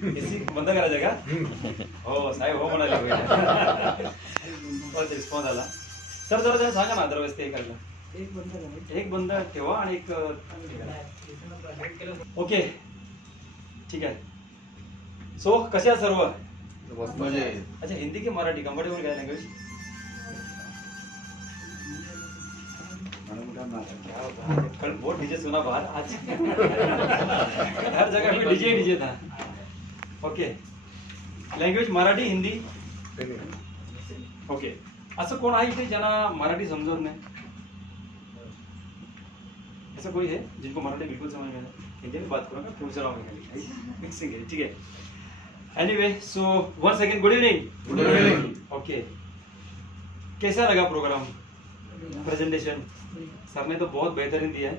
AC बंद करायचं का? हो साहेब हो म्हणाले होईल. रिस्पॉन्स आला. सर जरा त्याला सांगा ना अदरवाईज ते करायला. एक बंद ठेवा आणि एक ओके ठीक आहे. सो कसे आहात सर्व? अच्छा हिंदी की मराठी कम्फर्टेबल काय लँग्वेज? कल बहुत डीजे सुना बाहर आज. हर जगह पे डीजे था. Okay language Marathi Hindi okay. असं कोण आहे इथे ज्यांना मराठी समजत नाही? ऐसा कोई है जिनको मराठी बिल्कुल समझ में नहीं? हिंदी में बात करूँगा फ्यूचर में मिक्सिंग है ठीक है. Anyway so one second good evening. Good evening. Okay कैसा लगा प्रोग्राम प्रेजेंटेशन? सर ने तो बहुत बेहतरीन दिया है.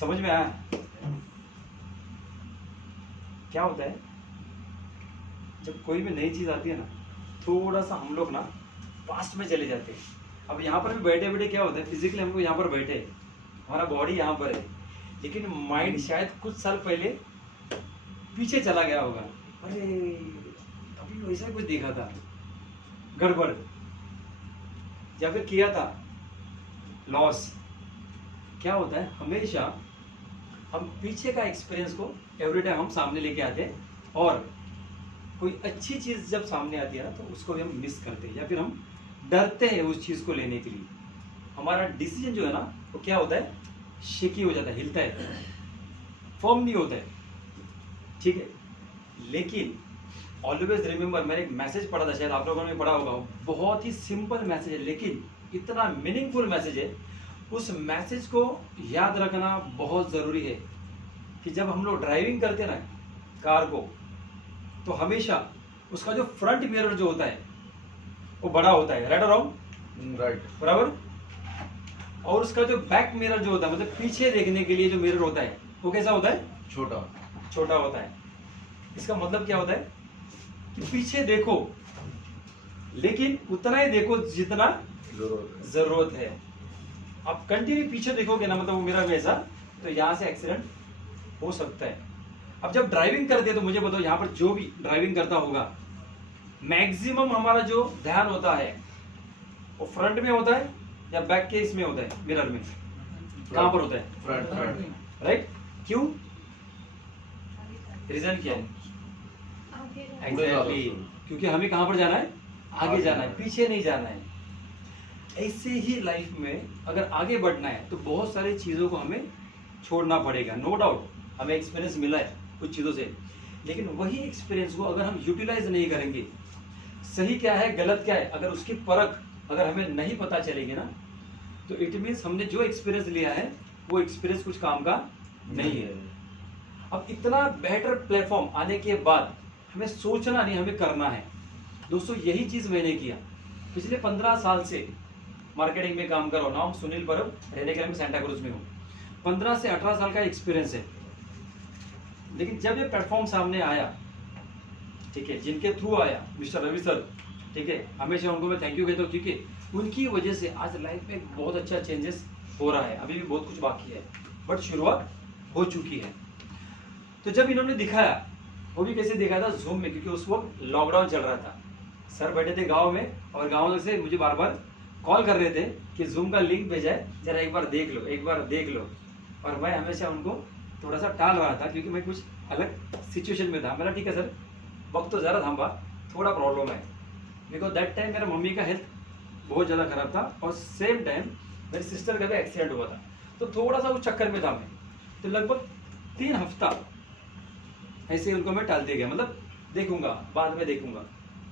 समझ में आया? क्या होता है जब कोई भी नई चीज आती है ना थोड़ा सा हम लोग ना पास्ट में चले जाते हैं. अब यहाँ पर भी बैठे बैठे क्या होता है फिजिकली हमको यहाँ पर बैठे हमारा बॉडी यहाँ पर है लेकिन माइंड शायद कुछ साल पहले पीछे चला गया होगा. अरे अभी वैसा कुछ देखा था गड़बड़ या फिर किया था लॉस. क्या होता है हमेशा हम पीछे का एक्सपीरियंस को एवरी टाइम हम सामने लेके आते हैं और कोई अच्छी चीज जब सामने आती है ना तो उसको भी हम मिस करते हैं या फिर हम डरते हैं उस चीज को लेने के लिए. हमारा डिसीजन जो है ना वो क्या होता है शेकी हो जाता है, हिलता है, फर्म नहीं होता है. ठीक है लेकिन ऑलवेज रिमेंबर मैंने एक मैसेज पढ़ा था शायद आप लोगों ने पढ़ा होगा. बहुत ही सिंपल मैसेज है लेकिन इतना मीनिंगफुल मैसेज है. उस मैसेज को याद रखना बहुत जरूरी है कि जब हम लोग ड्राइविंग करते हैं ना कार को तो हमेशा उसका जो फ्रंट मिरर जो होता है वो बड़ा होता है. राइट और रॉन्ग? राइट बराबर. और उसका जो बैक मिरर जो होता है मतलब पीछे देखने के लिए जो मिरर होता है वो कैसा होता है? छोटा होता है. इसका मतलब क्या होता है कि पीछे देखो लेकिन उतना ही देखो जितना जरूरत है. आप कंटिन्यू पीछे देखोगे ना मतलब वो मिरर में ऐसा तो यहाँ से एक्सीडेंट हो सकता है. अब जब ड्राइविंग करते हैं तो मुझे बताओ यहाँ पर जो भी ड्राइविंग करता होगा मैक्सिमम हमारा जो ध्यान होता है वो फ्रंट में होता है या बैक के इसमें होता है मिरर में? कहां पर होता है? फ्रंट. राइट. क्यों? रीजन क्या है? एग्जैक्टली क्योंकि हमें कहां पर जाना है? आगे जाना है, पीछे नहीं जाना है. ऐसे ही लाइफ में अगर आगे बढ़ना है तो बहुत सारी चीजों को हमें छोड़ना पड़ेगा. नो डाउट हमें एक्सपीरियंस मिला है कुछ चीजों से लेकिन वही एक्सपीरियंस को अगर हम यूटिलाइज नहीं करेंगे सही क्या है गलत क्या है अगर उसकी परख अगर हमें नहीं पता चलेगी ना तो इट मीन्स हमने जो एक्सपीरियंस लिया है वो एक्सपीरियंस कुछ काम का नहीं है. अब इतना बेटर प्लेटफॉर्म आने के बाद हमें सोचना नहीं हमें करना है. दोस्तों यही चीज मैंने किया पिछले 15 साल से मार्केटिंग में काम कर रहा हूँ. नाम सुनील परब, रहने के लिए मैं सेंटा क्रूज में हूँ. 15 से 18 साल का एक्सपीरियंस है. लेकिन जब ये प्लेटफॉर्म सामने आया ठीक है जिनके थ्रू आया मिस्टर रवि सर ठीक है हमेशा उनको मैं थैंक यू कहता हूँ क्योंकि उनकी वजह से आज लाइफ में बहुत अच्छा चेंजेस हो रहा है. अभी भी बहुत कुछ बाकी है बट शुरुआत हो चुकी है. तो जब इन्होंने दिखाया वो भी कैसे दिखाया था जूम में क्योंकि उस वक्त लॉकडाउन चल रहा था. सर बैठे थे गाँव में और गाँव से मुझे बार बार कॉल कर रहे थे कि जूम का लिंक भेजा है जरा एक बार देख लो. और मैं हमेशा उनको थोड़ा सा टाल रहा था क्योंकि मैं कुछ अलग सिचुएशन में था. मेरा ठीक है सर वक्त तो ज़रा थांबा थोड़ा प्रॉब्लम है बिकॉज दैट टाइम मेरा मम्मी का हेल्थ बहुत ज़्यादा खराब था और सेम टाइम मेरी सिस्टर का भी एक्सीडेंट हुआ था तो थोड़ा सा उस चक्कर में था मैं. तो लगभग 3 हफ्ता ऐसे उनको मैं टालते गया मतलब देखूंगा बाद में देखूंगा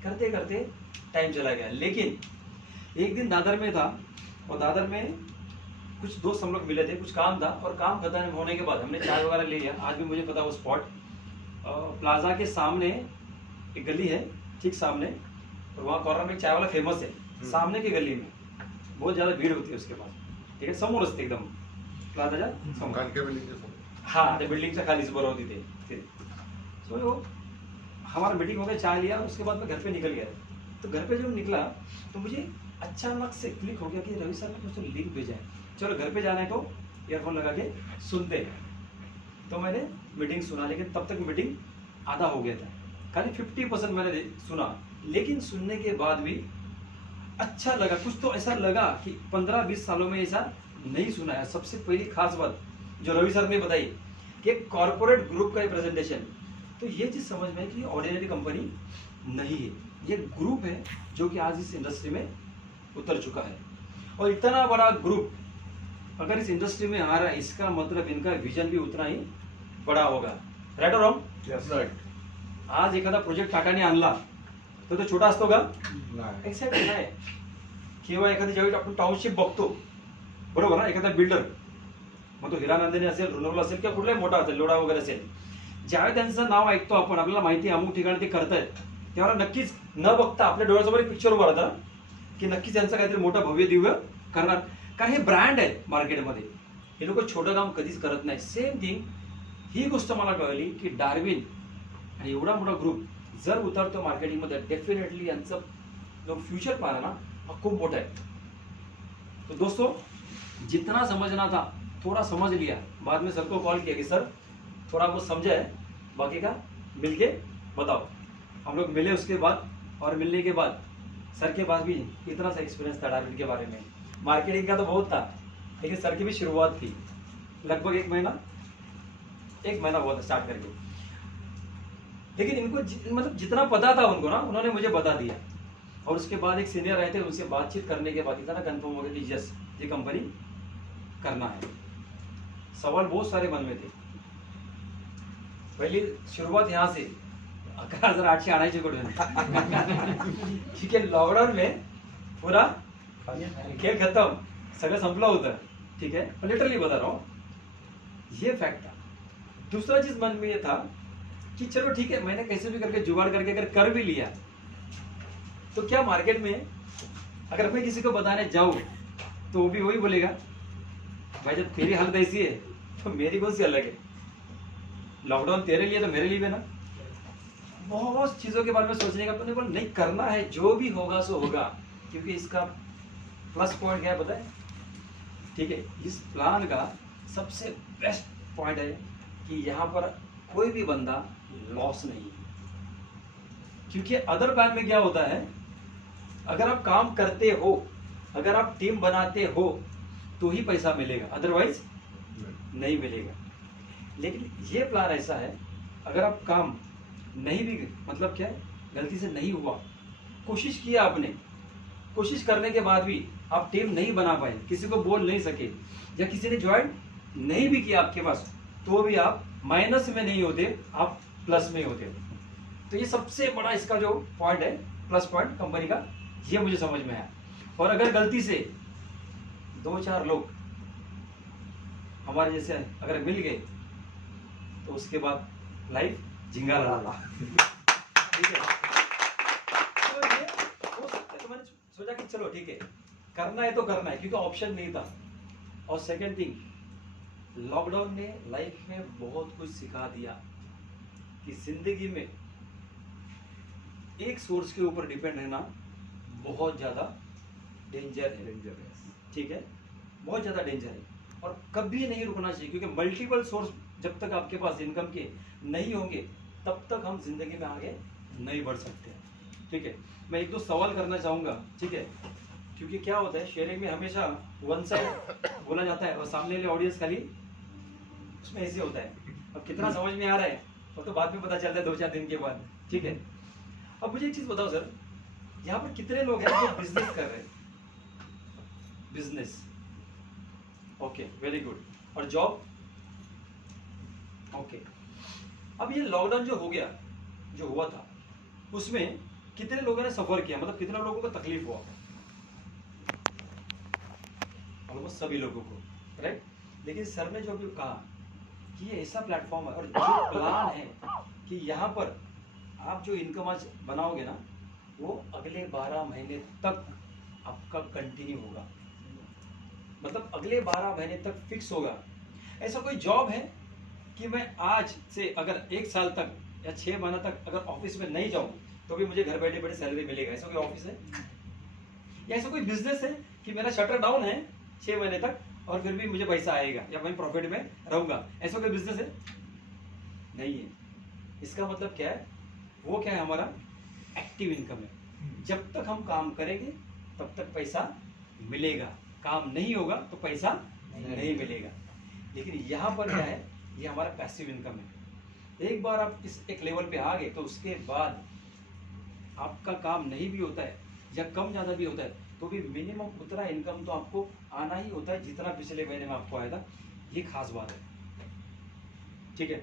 करते करते टाइम चला गया. लेकिन एक दिन दादर में था और दादर में कुछ दोस्त हम लोग मिले थे कुछ काम था और काम खत्म होने के बाद हमने चाय वगैरह ले लिया. आज भी मुझे पता वो स्पॉट प्लाजा के सामने एक गली है ठीक सामने और वहाँ कॉर्नर में चाय वाला फेमस है. सामने की गली में बहुत ज्यादा भीड़ होती है उसके पास ठीक है समोर असते एकदम प्लाझाच्या समोर. हाँ ते बिल्डिंगच्या खालीच बरोबर होती ते. सो हमारा मीटिंग हो गया चाय लिया उसके बाद मैं घर पे निकल गया. तो घर पे जब निकला तो मुझे अचानक से क्लिक हो गया कि रवि सर ने कुछ तो लिंक भेजा है चलो घर पे जाने को ईयरफोन लगा के सुनते हैं. तो मैंने मीटिंग सुना लेकिन तब तक मीटिंग आधा हो गया था, खाली 50% मैंने सुना, लेकिन सुनने के बाद भी अच्छा लगा, कुछ तो ऐसा लगा कि 15-20 सालों में ऐसा नहीं सुना है। सबसे पहली खास बात जो रवि सर ने बताई कि कॉर्पोरेट ग्रुप का प्रेजेंटेशन, तो ये चीज समझ में है कि ऑर्डिनरी कंपनी नहीं है, ये ग्रुप है जो कि आज इस इंडस्ट्री में उतर चुका है। और इतना बड़ा ग्रुप अगर इस इंडस्ट्री में आ रहा है, इसका मतलब इनका विजन भी उतना ही बड़ा होगा। राइट और रॉन्ग? Yes, right. आज एखादा प्रोजेक्ट टाटाने आणला तर तो छोटा असतो का? नाही. एक्झॅक्ट नाही. किंवा एखादी ज्यावेळी आपण टाउनशिप बघतो, बरोबर ना, एखादा बिल्डर, मग तो हिरानंदिनी असेल, रुनवला असेल किंवा कुठलाही मोठा असेल, लोढा वगैरे असेल, ज्यावेळी त्यांचं नाव ऐकतो आपण, आपल्याला माहिती आहे अमुक ठिकाणी ते करतायत, तेव्हा नक्कीच न बघता आपल्या डोळ्यासमोर एक पिक्चर उभा राहता की नक्कीच यांचं काहीतरी मोठं भव्य दिव्य करणार, कारण हे ब्रँड आहे मार्केटमध्ये. हे लोक छोटं काम कधीच करत नाही. सेम थिंग ही गोष्ट मला कळली की डार्विन आणि एवढा मोठा ग्रुप जर उतरतो मार्केटिंगमध्ये, डेफिनेटली यांचं जो फ्यूचर प्लान है ना, वो खूब मोटा है. तो दोस्तों, जितना समझना था थोड़ा समझ लिया. बाद में सर को कॉल किया कि सर थोड़ा बहुत समझा है, बाकी का मिलके बताओ. हम लोग मिले उसके बाद, और मिलने के बाद सर के पास भी इतना सा एक्सपीरियंस था डार्विन के बारे में. मार्केटिंग का तो बहुत था, लेकिन सर की भी शुरुआत थी. लगभग एक महीना हुआ था स्टार्ट करके. लेकिन इनको मतलब जितना पता था उनको ना, उन्होंने मुझे बता दिया. और उसके बाद एक सीनियर आए थे, उनसे बातचीत करने के बाद इतना कंफर्म हो गया कि यस, ये कंपनी करना है. सवाल बहुत सारे मन में थे. पहली शुरुआत यहाँ से 11,800 आणायची कुठून. ठीक है, लॉकडाउन में पूरा खेल खत्म, सगळं संपलं होतं. ठीक है, लिटरली बता रहा हूँ, ये फैक्ट था. दूसरा चीज मन में ये था कि चलो ठीक है, मैंने कैसे भी करके जुगाड़ करके अगर कर भी लिया, तो क्या मार्केट में अगर मैं किसी को बताने जाऊं तो वो भी वही बोलेगा, भाई जब तेरी हालत ऐसी है तो मेरी कौन सी अलग है. लॉकडाउन तेरे लिए तो मेरे लिए भी ना. बहुत चीजों के बारे में सोचने का, तो नहीं बोला नहीं, करना है, जो भी होगा सो होगा. क्योंकि इसका प्लस पॉइंट क्या है पता है? ठीक है, इस प्लान का सबसे बेस्ट पॉइंट है कि यहाँ पर कोई भी बंदा लॉस नहीं है. क्योंकि अदर प्लान में क्या होता है, अगर आप काम करते हो, अगर आप टीम बनाते हो तो ही पैसा मिलेगा, अदरवाइज नहीं मिलेगा. लेकिन ये प्लान ऐसा है, अगर आप काम नहीं भी, मतलब क्या है, गलती से नहीं हुआ, कोशिश किया आपने, कोशिश करने के बाद भी आप टीम नहीं बना पाए, किसी को बोल नहीं सके, या किसी ने ज्वाइन नहीं भी किया आपके पास, तो भी आप माइनस में नहीं होते, आप प्लस में होते. तो ये सबसे बड़ा इसका जो पॉइंट है, प्लस पॉइंट कंपनी का, ये मुझे समझ में आया. और अगर गलती से 2-4 लोग हमारे जैसे अगर मिल गए तो उसके बाद लाइफ झिंगा लगा. ठीक है, तो ये हो सकता है. तो मैंने सोचा कि चलो ठीक है, करना है तो करना है, क्योंकि ऑप्शन नहीं था. और सेकंड थिंग, लॉकडाउन ने लाइफ में बहुत कुछ सिखा दिया कि जिंदगी में एक सोर्स के ऊपर डिपेंड रहना बहुत ज़्यादा डेंजर है. ठीक है, बहुत ज़्यादा डेंजर है. और कभी नहीं रुकना चाहिए, क्योंकि मल्टीपल सोर्स जब तक आपके पास इनकम के नहीं होंगे, तब तक हम जिंदगी में आगे नहीं बढ़ सकते. ठीक है, मैं 1-2 सवाल करना चाहूँगा. ठीक है, क्योंकि क्या होता है, शेयरिंग में हमेशा वन साइड बोला जाता है और सामने वाले ऑडियंस खाली उसमें ऐसे होता है. अब कितना समझ में आ रहा है वो तो बाद में पता चलता है 2-4 दिन के बाद. ठीक है, अब मुझे एक चीज बताओ सर, यहाँ पर कितने लोग हैं जो बिजनेस कर रहे हैं? Business, okay, very good. और जॉब, ओके. अब ये लॉकडाउन जो हो गया, जो हुआ था, उसमें कितने लोगों ने सफर किया, मतलब कितने लोगों को तकलीफ हुआ? ऑलमोस्ट सभी लोगों को, राइट. लेकिन सर ने जो अभी कहा कि ये ऐसा प्लेटफॉर्म है और जो प्लान है कि यहाँ पर आप जो इनकम आज बनाओगे ना, वो अगले 12 महीने तक आपका कंटिन्यू होगा. मतलब अगले 12 महीने तक फिक्स होगा. ऐसा कोई जॉब है कि मैं आज से अगर 1 साल तक या 6 महीना तक अगर ऑफिस में नहीं जाऊं तो भी मुझे घर बैठे बैठे सैलरी मिलेगा? ऐसा कोई ऑफिस है? या ऐसा कोई बिजनेस है कि मेरा शटर डाउन है 6 महीने तक और फिर भी मुझे पैसा आएगा या मैं प्रॉफिट में रहूंगा? ऐसा कोई बिजनेस है? नहीं है. इसका मतलब क्या है, वो क्या है, हमारा एक्टिव इनकम है। जब तक हम काम करेंगे तब तक पैसा मिलेगा, काम नहीं होगा तो पैसा नहीं मिलेगा। लेकिन यहाँ पर क्या है, ये हमारा पैसिव इनकम है। एक बार आप इस एक लेवल पे आ गए तो उसके बाद आपका काम नहीं भी होता है या कम ज़्यादा भी होता है तो भी मिनिमम उतना इनकम तो आपको आना ही होता है जितना पिछले महीने में आपको आया था। ये खास बात है, ठीक है।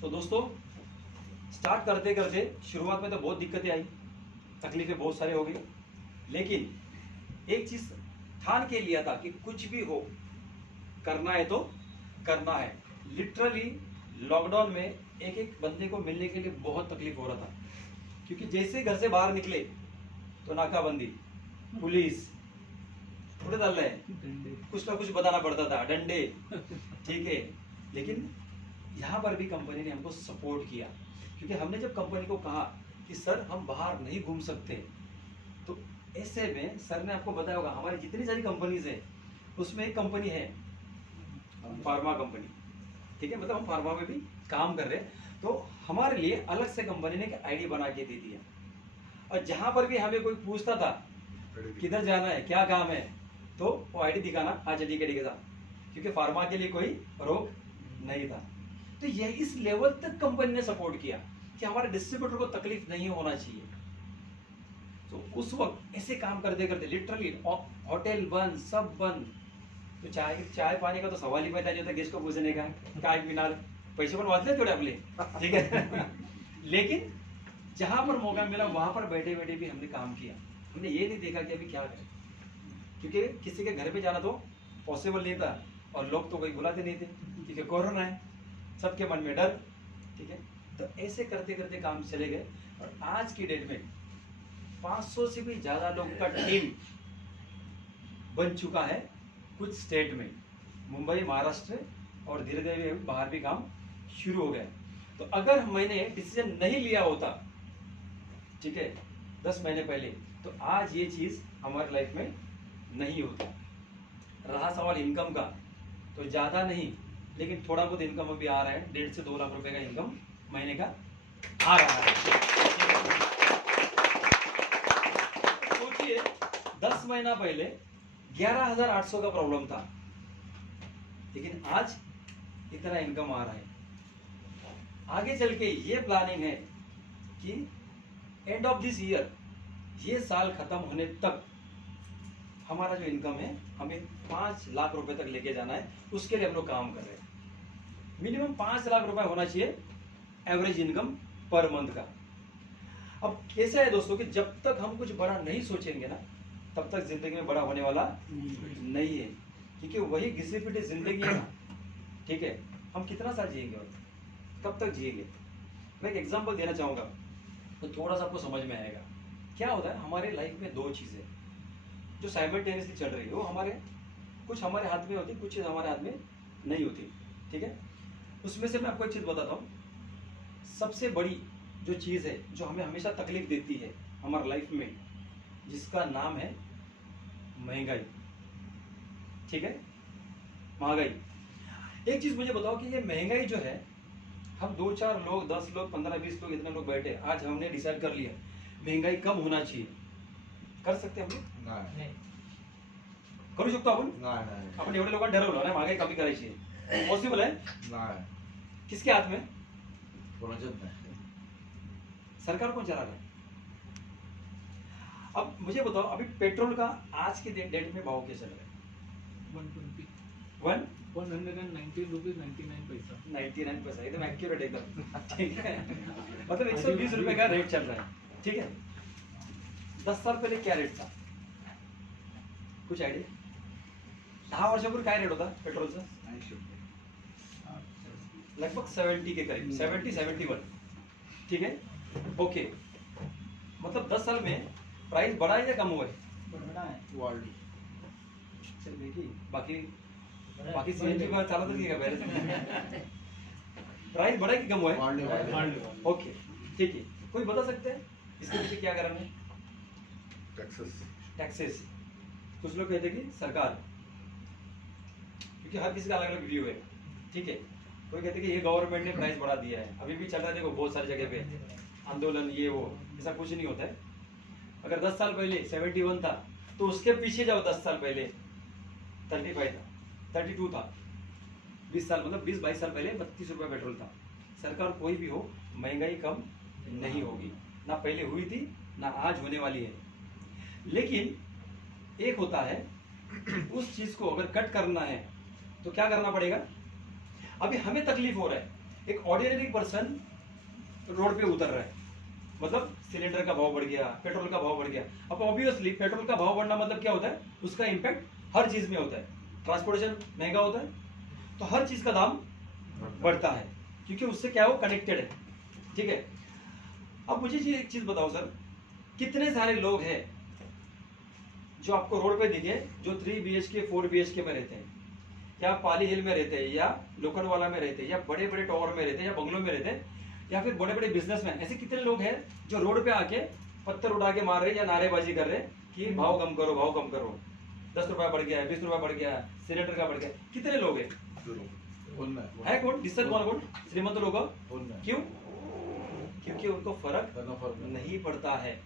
तो दोस्तों, स्टार्ट करते करते शुरुआत में तो बहुत दिक्कतें आई, तकलीफें बहुत सारे हो गई, लेकिन एक चीज ठान के लिया था कि कुछ भी हो करना है तो करना है। लिटरली लॉकडाउन में एक एक बंदे को मिलने के लिए बहुत तकलीफ हो रहा था, क्योंकि जैसे घर से बाहर निकले तो नाकाबंदी, पुलिस थोड़े डाल रहे हैं, कुछ ना कुछ बताना पड़ता था, डंडे, ठीक है। लेकिन यहाँ पर भी कंपनी ने हमको सपोर्ट किया, क्योंकि हमने जब कंपनी को कहा कि सर हम बाहर नहीं घूम सकते, तो ऐसे में सर ने आपको बताया होगा हमारी जितनी सारी कंपनीज है उसमें एक कंपनी है फार्मा कंपनी, ठीक है। मतलब हम फार्मा में भी काम कर रहे हैं, तो हमारे लिए अलग से कंपनी ने एक आईडी बना के दे दिया। और जहां पर भी हमें कोई पूछता था किधर जाना है, क्या काम है, तो वो आईडी दिखाना, आज डी के साथ, क्योंकि फार्मा के लिए कोई रोक नहीं था। तो यह इस लेवल तक कंपनी ने सपोर्ट किया कि हमारे डिस्ट्रीब्यूटर को तकलीफ नहीं होना चाहिए। तो उस वक्त ऐसे काम करते करते लिटरली होटल बंद, सब बंद, तो चाय पानी का तो सवाल ही पैदा नहीं होता, गेस्ट को पूछने का काय पीना, पैसे पण वाचले थोड़े अपने, ठीक है। लेकिन जहां पर मौका मिला वहां पर बैठे बैठे भी हमने काम किया। हमने ये नहीं देखा कि अभी क्या करें, क्योंकि किसी के घर पे जाना तो पॉसिबल नहीं था और लोग तो कोई बुलाते नहीं थे, क्योंकि कोरोना है, सबके मन में डर, ठीक है। तो ऐसे करते करते काम चले गए और आज की डेट में 500 से भी ज्यादा लोग का टीम बन चुका है कुछ स्टेट में, मुंबई, महाराष्ट्र और धीरे धीरे बाहर भी काम शुरू हो गए। तो अगर मैंने डिसीजन नहीं लिया होता, ठीक है, 10 महीने पहले, तो आज ये चीज हमारी लाइफ में नहीं होता। रहा सवाल इनकम का, तो ज्यादा नहीं लेकिन थोड़ा बहुत इनकम अभी आ रहा है, 1.5 से 2 लाख रुपए का इनकम महीने का आ रहा है। सोचिए 10 महीना पहले 11,800 का प्रॉब्लम था, लेकिन आज इतना इनकम आ रहा है। आगे चल के ये प्लानिंग है कि एंड ऑफ दिस ईयर, ये साल खत्म होने तक हमारा जो इनकम है हमें 5 लाख रुपए तक लेके जाना है। उसके लिए हम लोग काम कर रहे हैं। मिनिमम 5 लाख रुपए होना चाहिए एवरेज इनकम पर मंथ का। अब कैसा है दोस्तों कि जब तक हम कुछ बड़ा नहीं सोचेंगे ना, तब तक जिंदगी में बड़ा होने वाला नहीं है, क्योंकि वही घिसी पिटी जिंदगी है ना, ठीक है। हम कितना साल जिएंगे और कब तक जिएंगे। मैं एक एग्जांपल देना चाहूंगा तो थोड़ा सा आपको समझ में आएगा। क्या होता है हमारे लाइफ में, 2 चीजें जो साइमल्टेनियसली चल रही है, वो कुछ हमारे हाथ में होती, कुछ चीज हमारे हाथ में नहीं होती, ठीक है। उसमें से मैं आपको एक चीज बताता हूँ। सबसे बड़ी जो चीज है जो हमें हमेशा तकलीफ देती है हमारी लाइफ में, जिसका नाम है महंगाई, ठीक है, महंगाई। एक चीज मुझे बताओ कि ये महंगाई जो है, हम 2-4 लोग, 10 लोग, 15-20 लोग, इतने लोग बैठे, आज हमने डिसाइड कर लिया महंगाई कम होना चाहिए, कर सकते हम लोग? नाही. करू शकतो आपण? नाही. आपण एवढे लोकांना ठरवलं ना महागाई कमी करायची, पॉसिबल है? नाही. किसके हाथ में? कोणाच्याच नाही. सरकार कौन चला रहा है? अब मुझे बताओ, अभी पेट्रोल का आज के डेट में भाव क्या चल रहा है? 120 वन 119 रुपीज 99 पैसा 99 पैसा, एकदम एक्यूरेट एकदम, ठीक है। मतलब 120 रुपए का रेट चल रहा है, ठीक है। 10 साल पहले क्या रेट था, कुछ आयडिया? 10 वर्षापूर्वी काय रेट होता पेट्रोलचा? 80 रुपये. लगभग 70 के करीब, 70-71, ठीक है, ओके। मतलब 10 साल में प्राइस बढ़ा है या कम हुआ है? बढ़ा है. वाढली. चल देखिए, बाकी सीएनजी पर चालत की का पहले प्राइस बढ़ा है कि कम हुआ है? वाढली. ओके, ठीक है। कोई बता सकते हैं इसके पीछे क्या कारण है? टैक्सेस। कुछ लोग कहते हैं कि सरकार, क्योंकि हर किसी का अलग अलग व्यू है, ठीक है। कोई कहते कि ये गवर्नमेंट ने प्राइस बढ़ा दिया है, अभी भी चल रहा है, देखो बहुत सारी जगह पे आंदोलन ये वो, ऐसा कुछ नहीं होता है। अगर 10 साल पहले 71 था तो उसके पीछे जाओ 10 साल पहले 35 था, 32 था, 20 साल मतलब 20-22 साल पहले 32 रुपये पेट्रोल था। सरकार कोई भी हो, महंगाई कम नहीं होगी, ना पहले हुई थी ना आज होने वाली है। लेकिन एक होता है उस चीज को अगर कट करना है तो क्या करना पड़ेगा। अभी हमें तकलीफ हो रहा है, एक ऑर्डिनरी पर्सन रोड पे उतर रहा है, मतलब सिलेंडर का भाव बढ़ गया, पेट्रोल का भाव बढ़ गया। अब ऑब्वियसली पेट्रोल का भाव बढ़ना मतलब क्या होता है, उसका इम्पैक्ट हर चीज में होता है। ट्रांसपोर्टेशन महंगा होता है तो हर चीज का दाम बढ़ता है, क्योंकि उससे क्या हो कनेक्टेड है, ठीक है। अब मुझे एक चीज बताओ सर, कितने सारे लोग हैं जो आपको रोड पे दिखे जो 3 BHK 4 BHK में रहते हैं, या पाली हिल में रहते हैं, या लोखंडवाला में रहते हैं, या बड़े बड़े टावर में रहते हैं, या बंगलों में रहते हैं, या फिर बड़े बड़े बिजनेसमैन। ऐसे कितने लोग हैं जो रोड पे आके पत्थर उड़ा के मार रहे हैं या नारेबाजी कर रहे हैं कि भाव कम करो, भाव कम करो, 10 रुपया बढ़ गया है, 20 रुपया बढ़ गया है, सिलेंडर का बढ़ गया। कितने लोग हैं? है कौन? डिस्टर्ब कौन? श्रीमंत लोग। क्यों? क्योंकि उनको फर्क नहीं पड़ता है।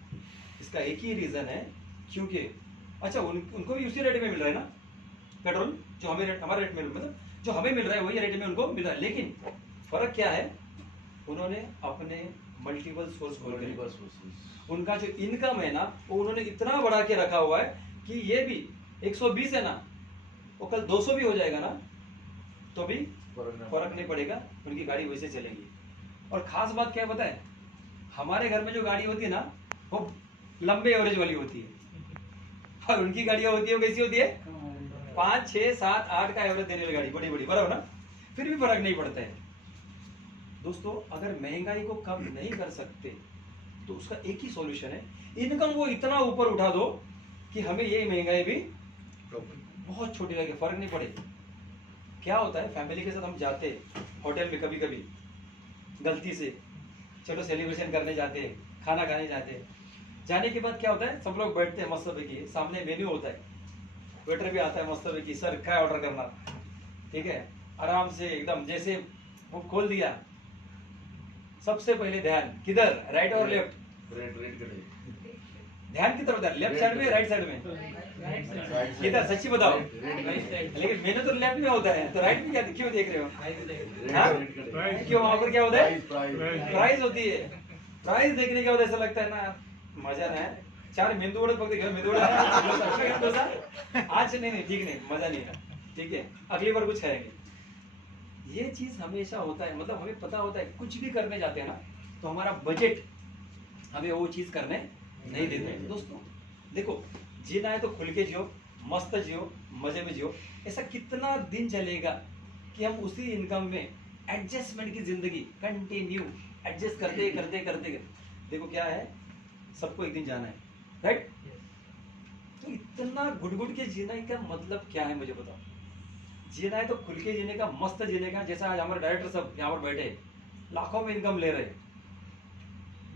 इसका एक ही रीजन है, क्योंकि अच्छा उनको भी उसी रेट में मिल रहा है ना पेट्रोल, जो हमें हमारे रेट में, मतलब जो हमें मिल रहा है वही रेट में उनको मिल रहा है। लेकिन फर्क क्या है, उन्होंने अपने मल्टीपल सोर्स खोल के, उनका जो इनकम है ना वो उन्होंने इतना बढ़ा के रखा हुआ है कि ये भी 120 है ना, वो कल 200 भी हो जाएगा ना तो भी फर्क नहीं पड़ेगा, उनकी गाड़ी वैसे चलेगी। और खास बात क्या पता है, हमारे घर में जो गाड़ी होती है ना वो लंबे एवरेज वाली होती है, और उनकी गाड़ियां होती है वो कैसी होती है 5, 6, 7, 8 का एवरेज देने वाली गाड़ी, बड़ी बड़ी, बराबर ना, फिर भी फर्क नहीं पड़ता है। दोस्तों अगर महंगाई को कम नहीं कर सकते तो उसका एक ही सॉल्यूशन है, इनकम वो इतना ऊपर उठा दो कि हमें ये महंगाई भी बहुत छोटी लगे, फर्क नहीं पड़े। क्या होता है, फैमिली के साथ हम जाते होटल में, कभी कभी गलती से चलो सेलिब्रेशन करने जाते हैं, खाना खाने जाते हैं, जाने के बाद क्या होता है सब लोग बैठते हैं मस्त पैकी, सामने मेन्यू होता है, वेटर भी आता है मस्त पैकी, सर क्या ऑर्डर करना, ठीक है, आराम से एकदम जैसे वो खोल दिया, सबसे पहले ध्यान किधर, राइट और लेफ्ट, ध्यान की तरफ, लेफ्ट साइड में राइट साइड में, किधर, सच्ची बताओ। लेकिन मैंने तो लेफ्ट में होता है तो राइट में क्या क्यों देख रहे हो, क्यों वहां पर क्या होता है, प्राइस होती है। प्राइस देखने के बाद ऐसा लगता है ना मजा ना है, 4 मेंदू वड़े पकड़ के मेंदू वड़ा आज नहीं ठीक नहीं, मजा नहीं है, ठीक है, अगली बार कुछ खाएंगे। ये चीज हमेशा होता है, मतलब हमें पता होता है कुछ भी करने जाते हैं ना तो हमारा बजट हमें वो चीज करने नहीं देते हैं। दोस्तों देखो, जीना है तो खुल के जियो, मस्त जियो, मजे में जियो। ऐसा कितना दिन चलेगा कि हम उसी इनकम में एडजस्टमेंट की जिंदगी कंटिन्यू एडजस्ट करते करते करते, देखो क्या है, सबको एक दिन जाना है, राइट। तो इतना गुड़ गुड़ के जीने का मतलब क्या है मुझे बताओ। जीना है तो खुल के जीने का, मस्त जीने का। जैसा आज हमारे डायरेक्टर सब यहाँ पर बैठे लाखों में इनकम ले रहे,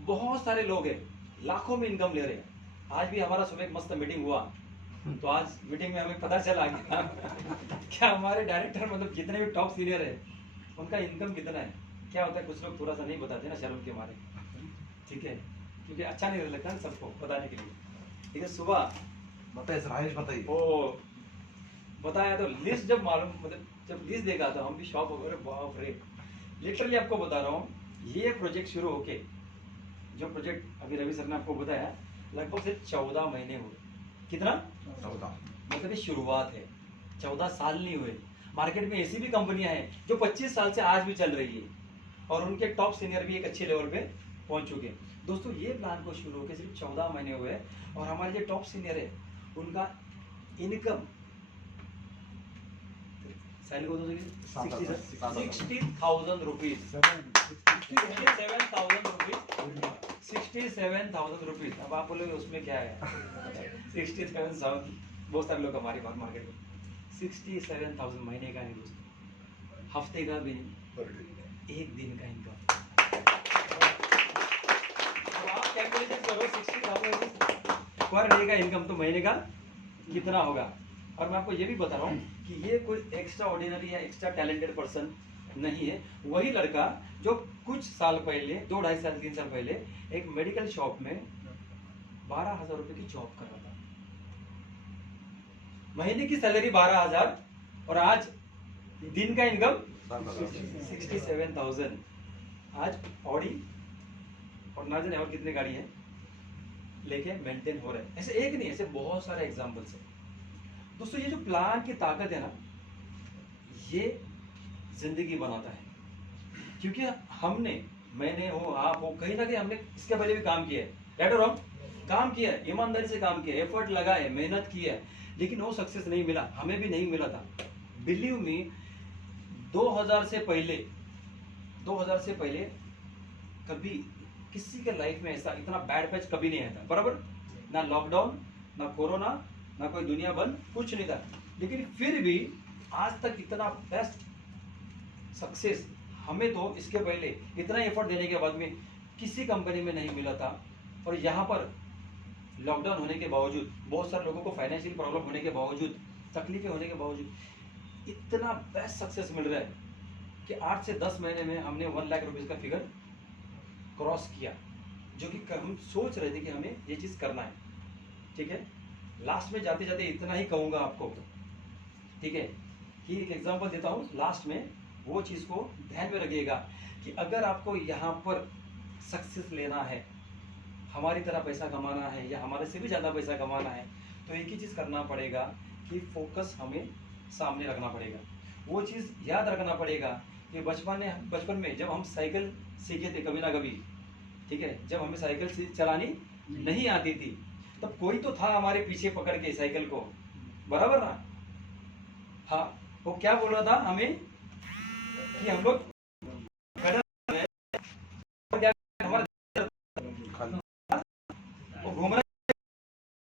बहुत सारे लोग हैं लाखों में इनकम ले रहे। आज भी हमारा सुबह एक मस्त मीटिंग हुआ, तो आज मीटिंग में हमें पता चला क्या हमारे डायरेक्टर मतलब जितने भी टॉप सीनियर है उनका इनकम कितना है। क्या होता है कुछ लोग थोड़ा सा नहीं बताते ना शर्म के मारे, ठीक है, क्योंकि अच्छा नहीं लगता ना सबको बताने के लिए, ठीक है। सुबह बताइए ओ बताया तो लिस्ट जब मालूम, मतलब जब लिस्ट देखा था हम भी शॉक हो गए, बाप रे। लिटरली आपको बता रहा हूँ, ये प्रोजेक्ट शुरू होके, जो प्रोजेक्ट अभी रवि सर ने आपको बताया, लगभग से 14 महीने हुए। कितना? 14। मतलब ये शुरुआत है, 14 साल नहीं हुए। मार्केट में ऐसी भी कंपनियां हैं जो 25 साल से आज भी चल रही है, और उनके टॉप सीनियर भी एक अच्छे लेवल पे पहुंच चुके हैं। दोस्तों ये प्लान को शुरू होकर सिर्फ 14 महीने हुए, और हमारे जो टॉप सीनियर है उनका इनकम 60,000 रुपीज, 67,000 रुपीज। अब आप बोलोगे उसमें क्या है 67,000, बहुत सारे लोग हमारे मार्केट में 67,000 महीने का नहीं दोस्तों, हफ्ते का भी नहीं, एक दिन का इनकम। अब आप कैलकुलेशन करो 60,000 पर डे का इनकम तो महीने का कितना होगा। और मैं आपको ये भी बता रहा हूँ कि ये कोई एक्स्ट्रा ऑर्डिनरी या एक्स्ट्रा टैलेंटेड पर्सन नहीं है। वही लड़का जो कुछ साल पहले 2-2.5 साल 3 साल पहले एक मेडिकल शॉप में 12,000 रुपए की जॉब कर रहा था, महीने की सैलरी 12,000 और आज दिन का इनकम 67,000। आज ऑडी और ना जाने और कितने गाड़ी है लेके मेंटेन हो रहे हैं। ऐसे एक नहीं, ऐसे बहुत सारे एग्जांपल्स है। दोस्तों ये जो प्लान की ताकत है ना, ये जिंदगी बनाता है। क्योंकि मैंने हो, आप हो, कहीं ना कहीं हमने इसके पहले भी काम किया है, राइट और रॉन्ग? काम किया है, ईमानदारी से काम किया है, एफर्ट लगाए, मेहनत की है, लेकिन वो सक्सेस नहीं मिला, हमें भी नहीं मिला था। बिलीव मी, 2000 से पहले कभी किसी के लाइफ में ऐसा इतना बैड पैच कभी नहीं आया था, बराबर? ना लॉकडाउन, ना कोरोना, ना कोई दुनिया बंद, कुछ नहीं था। लेकिन फिर भी आज तक इतना बेस्ट सक्सेस हमें तो इसके पहले इतना एफर्ट देने के बाद में किसी कंपनी में नहीं मिला था। और यहाँ पर लॉकडाउन होने के बावजूद, बहुत सारे लोगों को फाइनेंशियल प्रॉब्लम होने के बावजूद, तकलीफें होने के बावजूद इतना बेस्ट सक्सेस मिल रहा है कि 8 से 10 महीने में हमने 1 लाख रुपीज़ का फिगर क्रॉस किया, जो कि हम सोच रहे थे कि हमें ये चीज़ करना है। ठीक है, लास्ट में जाते जाते इतना ही कहूँगा आपको, ठीक है, कि एक एग्जांपल देता हूँ लास्ट में, वो चीज़ को ध्यान में रखिएगा कि अगर आपको यहाँ पर सक्सेस लेना है, हमारी तरह पैसा कमाना है या हमारे से भी ज़्यादा पैसा कमाना है, तो एक ही चीज़ करना पड़ेगा कि फोकस हमें सामने रखना पड़ेगा। वो चीज़ याद रखना पड़ेगा कि बचपन में जब हम साइकिल सीखे थे कभी ना कभी, ठीक है, जब हमें साइकिल चलानी नहीं आती थी, तब कोई तो था हमारे पीछे पकड़ के साइकिल को, बराबर ना? हाँ, वो क्या बोल रहा था हमें कि हम लोग घूम रहे